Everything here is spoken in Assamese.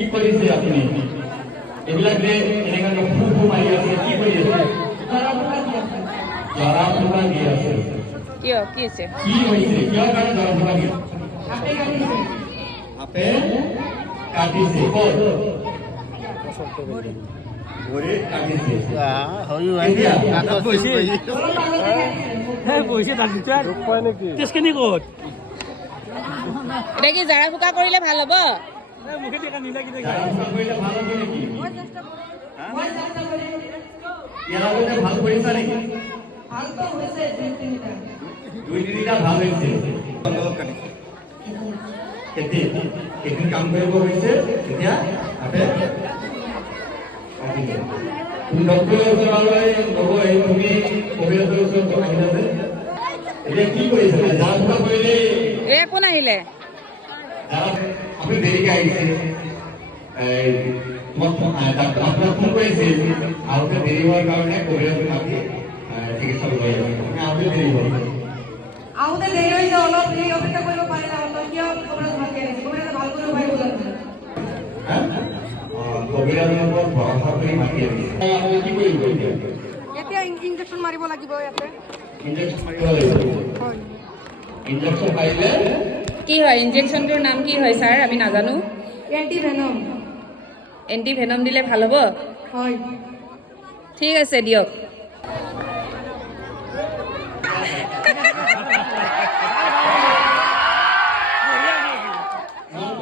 কি কৰিছে আপুনি এইবিলাক যে এনেকৈ ফুফু মাৰি আছে কি কৰি আছে জৰা ফুকা দি আছে কিয় কি হৈছে কি হৈছে কিয় কাৰণে জৰা ফুকা দি আপে কাটিছে ক'ত ভৰি কাটিছে এতিয়া পইচা তাত কেছ কেনে ক'ত এতিয়া কি জাৰা ফুকা কৰিলে ভাল হ'ব মুখে দেখা নিলা কি জৰা ফুকা কৰিলে ভাল হ'ব নেকি ইয়াৰ আগতে ভাল কৰিছা নেকি ভালতো হৈছে দুই তিনিটা ভাল হৈছে খেতি কাম কৰিব হৈছে এতিয়া আপে তুমি ডক্টৰৰ ওচৰলৈ নগৈ তুমি কবিৰাজৰ ওচৰত আহিলা যে এতিয়া কি কৰিছে জাৰা ফুকা কৰিলে এ কোন আহিলে আপুনি দেৰিকৈ আহিছে আপোনাক ফোন কৰিছিল আহোঁতে দেৰি হোৱাৰ কাৰণে কবিৰাজক মাতি চিকিৎসা লৈ আহোঁতে দেৰি হ'ল আহোঁতে দেৰি হৈছে অলপ দেৰি অপেক্ষা কৰিব পাৰে না অলপ কিয় কবিৰাজ ভালকৈ আহিছে কবিৰাজে ভাল কৰিব পাৰিব কবিৰাজৰ ওপৰত ভৰসা কৰি মাতি আহিছে আপুনি কি কৰিব এতিয়া এতিয়া ইনজেকশ্যন মাৰিব লাগিব ইয়াতে ইনজেকশ্যন মাৰিব লাগিব ইনজেকশ্যন মাৰিলে কি হয় ইনজেকশ্যনটোৰ নাম কি হয় ছাৰ আমি নাজানো এণ্টিভেনম এণ্টি ভেনম দিলে ভাল হ'ব হয় ঠিক আছে দিয়ক